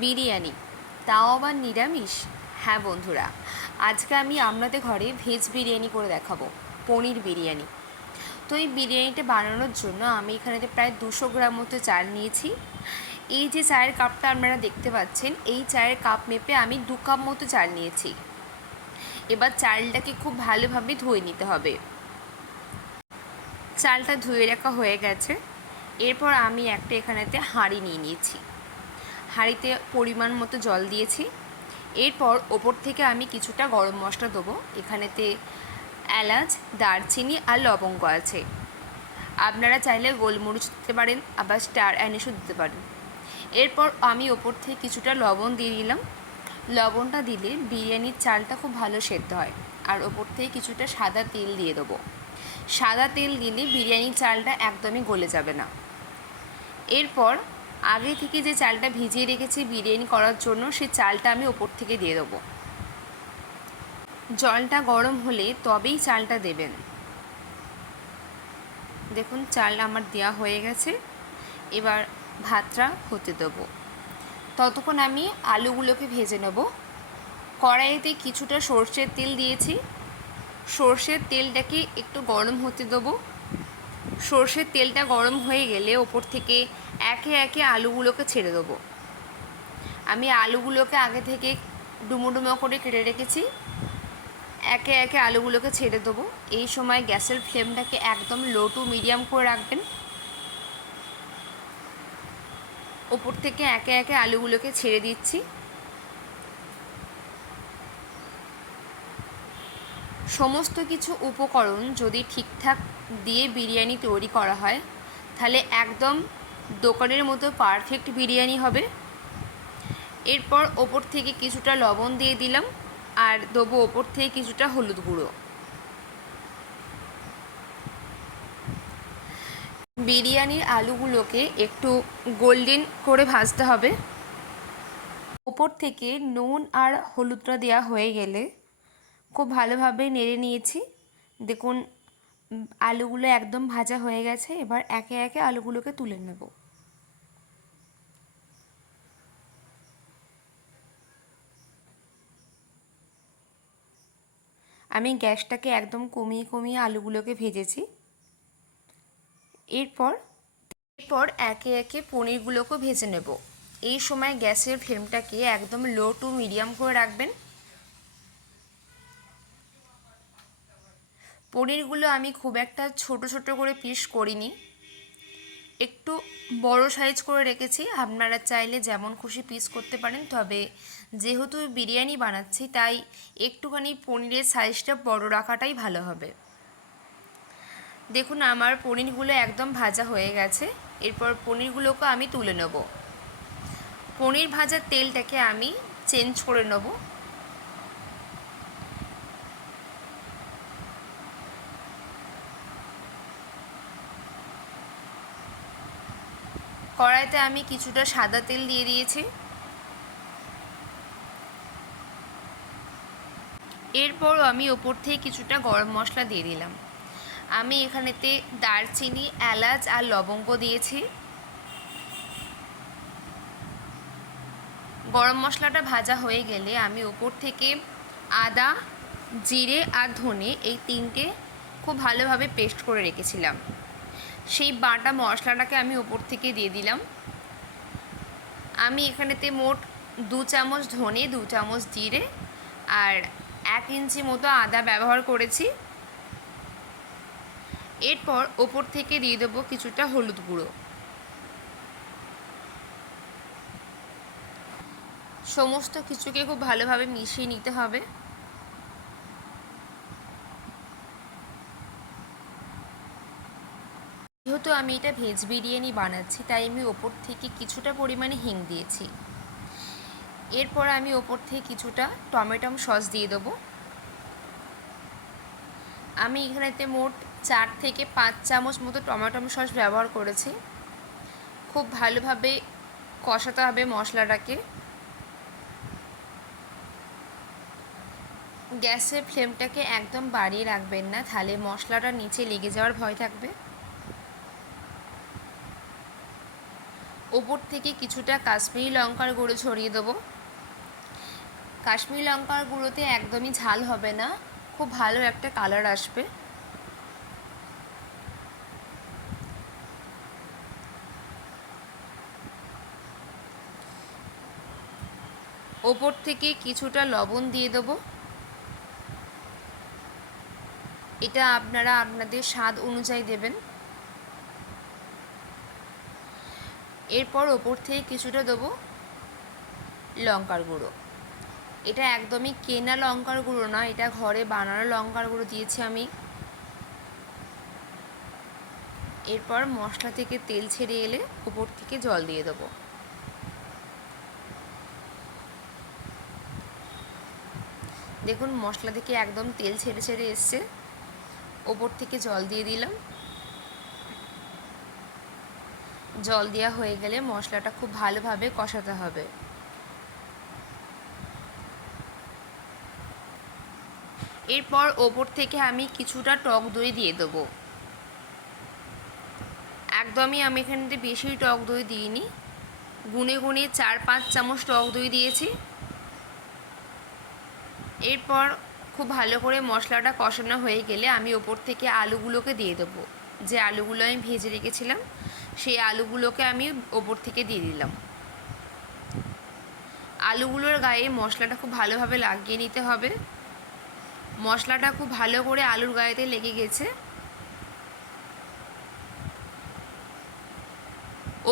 বিরিয়ানি, তাও আবার নিরামিষ। হ্যাঁ বন্ধুরা, আজকে আমি আপনাদের ঘরে ভেজ বিরিয়ানি করে দেখাবো, পনির বিরিয়ানি। তো এই বিরিয়ানিটা বানানোর জন্য আমি এখানেতে প্রায় 200 গ্রাম মতো চাল নিয়েছি। এই যে চায়ের কাপটা আপনারা দেখতে পাচ্ছেন, এই চায়ের কাপ মেপে আমি 2 কাপ মতো চাল নিয়েছি। এবার চালটাকে খুব ভালোভাবে ধুয়ে নিতে হবে। চালটা ধুয়ে রাখা হয়ে গেছে। এরপর আমি একটা এখানেতে হাঁড়ি নিয়ে নিয়েছি। হাঁড়িতে পরিমাণ মতো জল দিয়েছি। এরপর ওপর থেকে আমি কিছুটা গরম মশলা দেবো। এখানেতে এলাচ, দারচিনি আর লবঙ্গ আছে। আপনারা চাইলে গোলমরিচ দিতে পারেন, আবার স্টার অ্যানিসও দিতে পারেন। এরপর আমি ওপর থেকে কিছুটা লবণ দিয়ে দিলাম। লবণটা দিলে বিরিয়ানির চালটা খুব ভালো সেদ্ধ হয়। আর ওপর থেকে কিছুটা সাদা তেল দিয়ে দেবো। সাদা তেল দিলে বিরিয়ানির চালটা একদমই গলে যাবে না। এরপর আগে থেকে যে চালটা ভিজিয়ে রেখেছি বিরিয়ানি করার জন্য, সেই চালটা আমি ওপর থেকে দিয়ে দেবো। জলটা গরম হলে তবেই চালটা দেবেন। দেখুন চাল আমার দেওয়া হয়ে গেছে। এবার ভাতটা হতে দেবো। ততক্ষণ আমি আলুগুলোকে ভেজে নেব। কড়াইতে কিছুটা সর্ষের তেল দিয়েছি। সর্ষের তেলটাকে একটু গরম হতে দেবো। সর্ষের তেলটা গরম হয়ে গেলে ওপর থেকে একে একে আলুগুলোকে ছেড়ে দেবো। আমি আলুগুলোকে আগে থেকে ডুমো ডুমো করে কেটে রেখেছি। একে একে আলুগুলোকে ছেড়ে দেবো। এই সময় গ্যাসের ফ্লেমটাকে একদম লো টু মিডিয়াম করে রাখবেন। ওপর থেকে একে একে আলুগুলোকে ছেড়ে দিচ্ছি। সমস্ত কিছু উপকরণ যদি ঠিকঠাক দিয়ে বিরিয়ানি তৈরি করা হয়, তাহলে একদম দোকানের মতো পারফেক্ট বিরিয়ানি হবে। এরপর ওপর থেকে কিছুটা লবণ দিয়ে দিলাম, আর দেবো ওপর থেকে কিছুটা হলুদ গুঁড়ো। বিরিয়ানির আলুগুলোকে একটু গোল্ডেন করে ভাজতে হবে। ওপর থেকে নুন আর হলুদটা দেওয়া হয়ে গেলে খুব ভালোভাবে নেড়ে নিয়েছি। দেখুন আলুগুলো একদম ভাজা হয়ে গেছে। এবার একে একে আলুগুলোকে তুলে নেব। আমি গ্যাসটাকে একদম কমিয়ে কমিয়ে আলুগুলোকে ভেজেছি। এরপর একে একে পনিরগুলোকেও ভেজে নেব। এই সময় গ্যাসের ফ্লেমটাকে একদম লো টু মিডিয়াম করে রাখবেন। পনিরগুলো আমি খুব একটা ছোট ছোট করে পিস করিনি, একটু বড় সাইজ করে রেখেছি। আপনারা চাইলে যেমন খুশি পিস করতে পারেন, তবে যেহেতু বিরিয়ানি বানাচ্ছি তাই একটুখানি পনিরের সাইজটা বড় রাখাটাই ভালো হবে। দেখুন আমার পনিরগুলো একদম ভাজা হয়ে গেছে। এরপর পনিরগুলোকে আমি তুলে নেব। পনির ভাজার তেলটাকে আমি চেঞ্জ করে নেব। কড়াইতে আমি কিছুটা সাদা তেল দিয়ে দিয়েছি। এরপর আমি ওপর থেকে কিছুটা গরম মশলা দিয়ে দিলাম। আমি এখানেতে দারচিনি, এলাচ আর লবঙ্গ দিয়েছি। গরম মশলাটা ভাজা হয়ে গেলে আমি ওপর থেকে আদা, জিরে আর ধনে এই তিনটে খুব ভালোভাবে পেস্ট করে রেখেছিলাম, সেই বাটা মশলাটাকে আমি ওপর থেকে দিয়ে দিলাম। আমি এখানেতে মোট 2 চামচ ধনে, 2 চামচ জিরে আর 1 ইঞ্চি মতো আদা ব্যবহার করেছি। এরপর ওপর থেকে দিয়ে দেবো কিছুটা হলুদ গুঁড়ো। সমস্ত কিছুকে খুব ভালোভাবে মিশিয়ে নিতে হবে। যেহেতু আমি এটা ভেজ বিরিয়ানি বানাচ্ছি, তাই আমি ওপর থেকে কিছুটা পরিমাণে হিং দিয়েছি। এরপর আমি ওপর থেকে কিছুটা টমেটো সস দিয়ে দেবো। আমি এখানেতে মোট 4 থেকে 5 চামচ মতো টমেটো সস ব্যবহার করেছি। খুব ভালোভাবে কষাতে হবে মশলাটাকে। গ্যাসের ফ্লেমটাকে একদম বাড়িয়ে রাখবেন না, তাহলে মশলাটা নিচে লেগে যাওয়ার ভয় থাকবে। ওপর থেকে কিছুটা কাশ্মীরি লঙ্কার গুঁড়ো ছড়িয়ে দেবো। কাশ্মীরি লঙ্কার গুঁড়োতে একদমই ঝাল হবে না, খুব ভালো একটা কালার আসবে। ওপর থেকে কিছুটা লবণ দিয়ে দেবো। এটা আপনারা আপনাদের স্বাদ অনুযায়ী দেবেন। এরপর ওপর থেকে কিছুটা দেবো লঙ্কার গুঁড়ো। এটা একদমই কেনা লঙ্কার গুঁড়ো না, এটা ঘরে বানানো লঙ্কার গুঁড়ো দিয়েছি আমি। এরপর মশলা থেকে তেল ছেড়ে এলে ওপর থেকে জল দিয়ে দেবো। দেখুন মশলা থেকে একদম তেল ছেড়ে ছেড়ে এসছে, ওপর থেকে জল দিয়ে দিলাম। জল দেওয়া হয়ে গেলে মশলাটা খুব ভালোভাবে কষাতে হবে। এরপর ওপর থেকে আমি কিছুটা টক দই দিয়ে দেবো। একদমই আমি এখানে বেশি টক দই দিইনি, গুনে গুনে 4-5 চামচ টক দই দিয়েছি। এরপর খুব ভালো করে মশলাটা কষানো হয়ে গেলে আমি ওপর থেকে আলুগুলোকে দিয়ে দেবো। যে আলুগুলো আমি ভেজে রেখেছিলাম সেই আলুগুলোকে আমি ওপর থেকে দিয়ে দিলাম। আলুগুলোর গায়ে মশলাটা খুব ভালোভাবে লাগিয়ে নিতে হবে। মশলাটা খুব ভালো করে আলুর গায়েতে লেগে গেছে।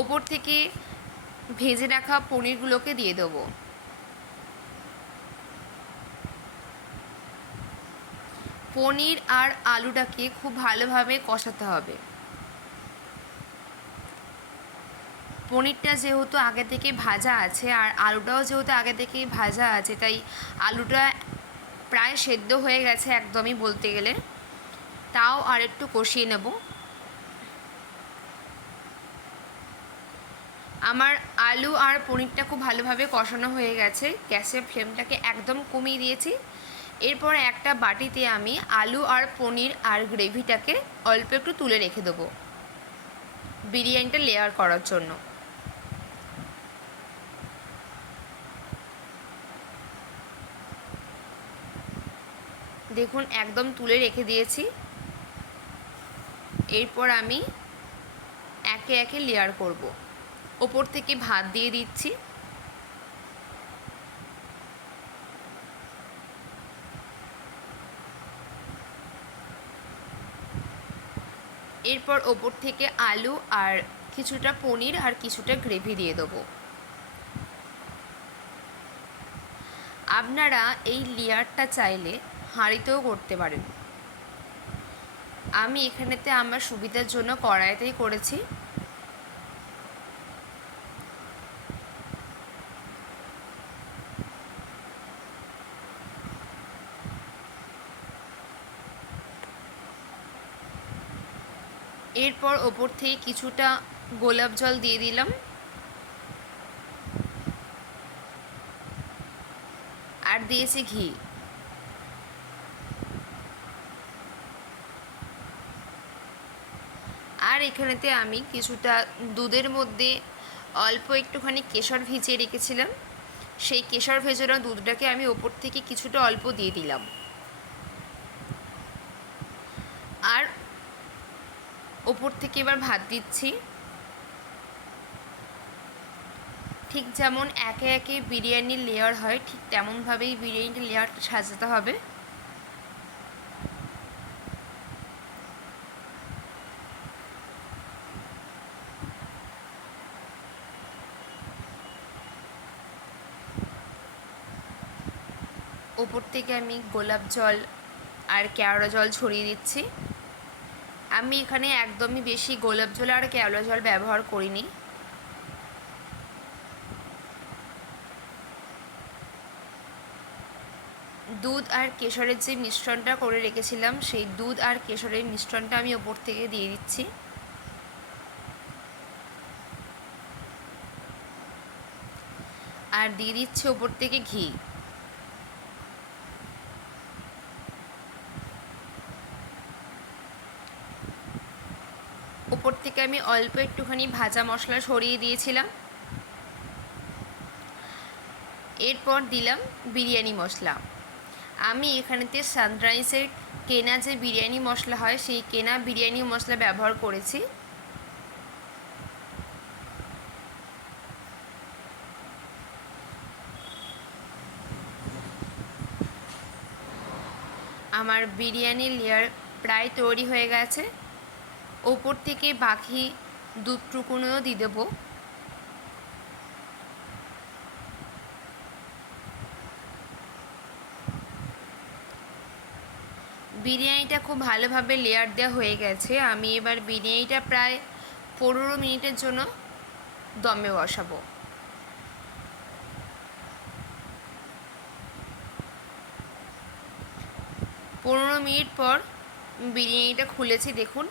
ওপর থেকে ভেজে রাখা পনিরগুলোকে দিয়ে দেবো। পনির আর আলুটাকে খুব ভালোভাবে কষাতে হবে। পনিরটা যেহেতু আগে থেকে ভাজা আছে আর আলুটাও যেহেতু আগে থেকেই ভাজা আছে, তাই আলুটা প্রায় সেদ্ধ হয়ে গেছে একদমই বলতে গেলে। তাও আর একটু কষিয়ে নেব। আমার আলু আর পনিরটা খুব ভালোভাবে কষানো হয়ে গেছে। গ্যাসের ফ্লেমটাকে একদম কমিয়ে দিয়েছি। এরপর একটা বাটিতে আমি আলু আর পনির আর গ্রেভিটাকে অল্প একটু তুলে রেখে দেবো বিরিয়ানিটা লেয়ার করার জন্য। দেখুন একদম তুলে রেখে দিয়েছি। এরপর আমি একে একে লেয়ার করব। ওপর থেকে ভাত দিয়ে দিচ্ছি। এরপর ওপর থেকে আলু আর কিছুটা পনির আর কিছুটা গ্রেভি দিয়ে দেবো। আপনারা এই লেয়ারটা চাইলে হাঁড়িতেও করতে পারেন। আমি এখানেতে আমার সুবিধার জন্য কড়াইতেই করেছি। এরপর ওপর থেকে কিছুটা গোলাপ জল দিয়ে দিলাম। আর দিয়েছি ঘি। আর এখানেতে আমি কিছুটা দুধের মধ্যে অল্প একটুখানি কেশর ভিজিয়ে রেখেছিলাম, সেই কেশর ভেজানো দুধটাকে আমি ওপর থেকে কিছুটা অল্প দিয়ে দিলাম। আর ওপর থেকে এবার ভাত দিচ্ছি। ঠিক যেমন একে একে বিরিয়ানির লেয়ার হয়, ঠিক তেমনভাবেই বিরিয়ানির লেয়ারটা সাজাতে হবে। ওপর থেকে আমি গোলাপ জল আর কেওড়া জল ছড়িয়ে দিচ্ছি। আমি এখানে একদমই বেশি গোলাপ জল আর কেওড়া জল ব্যবহার করিনি। দুধ আর কেশরের যে মিশ্রণটা করে রেখেছিলাম সেই দুধ আর কেশরের মিশ্রণটা আমি ওপর থেকে দিয়ে দিচ্ছি। আর দিয়ে দিচ্ছি ওপর থেকে ঘি। ওপর থেকে থেকে আমি অল্প একটুখানি ভাজা মশলা সরিয়ে দিয়েছিলাম। এরপর দিলাম বিরিয়ানি মশলা। আমি এখানেতে সানরাইজের কেনা যে বিরিয়ানি মশলা হয় সেই কেনা বিরিয়ানি মশলা ব্যবহার করেছি। আমার বিরিয়ানির লেয়ার প্রায় তৈরি হয়ে গেছে। ওপর থেকে বাকি দুধ টুকুনিও দিয়ে দেবো। বিরিয়ানিটা খুব ভালোভাবে লেয়ার দেওয়া হয়ে গেছে। আমি এবার বিরিয়ানিটা প্রায় 15 মিনিটের জন্য দমে বসাবো। 15 মিনিট পর বিরিয়ানিটা খুলেছি। দেখুন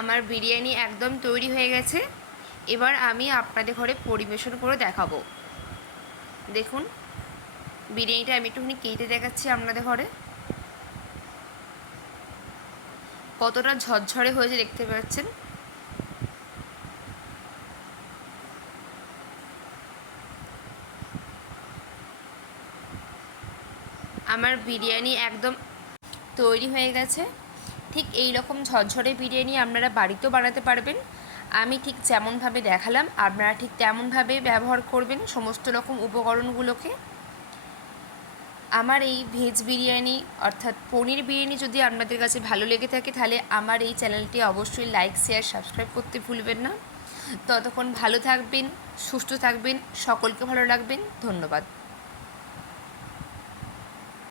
আমার বিরিয়ানি একদম তৈরি হয়ে গেছে। এবার আমি আপনাদের ঘরে পরিবেশন করে দেখাবো। দেখুন বিরিয়ানিটা আমি একটুখানি কেটে দেখাচ্ছি আপনাদের ঘরে। কতটা ঝরঝরে হয়েছে দেখতে পাচ্ছেন। আমার বিরিয়ানি একদম তৈরি হয়ে গেছে। ঠিক এই রকম ঝরঝরে বিরিয়ানি আপনারা বাড়িতেও বানাতে পারবেন। আমি ঠিক যেমনভাবে দেখালাম আপনারা ঠিক তেমনভাবে ব্যবহার করবেন সমস্ত রকম উপকরণগুলোকে। আমার এই ভেজ বিরিয়ানি অর্থাৎ পনির বিরিয়ানি যদি আপনাদের কাছে ভালো লেগে থাকে তাহলে আমার এই চ্যানেলটি অবশ্যই লাইক শেয়ার সাবস্ক্রাইব করতে ভুলবেন না। ততক্ষণ ভালো থাকবেন, সুস্থ থাকবেন, সকলকে ভালো রাখবেন। ধন্যবাদ।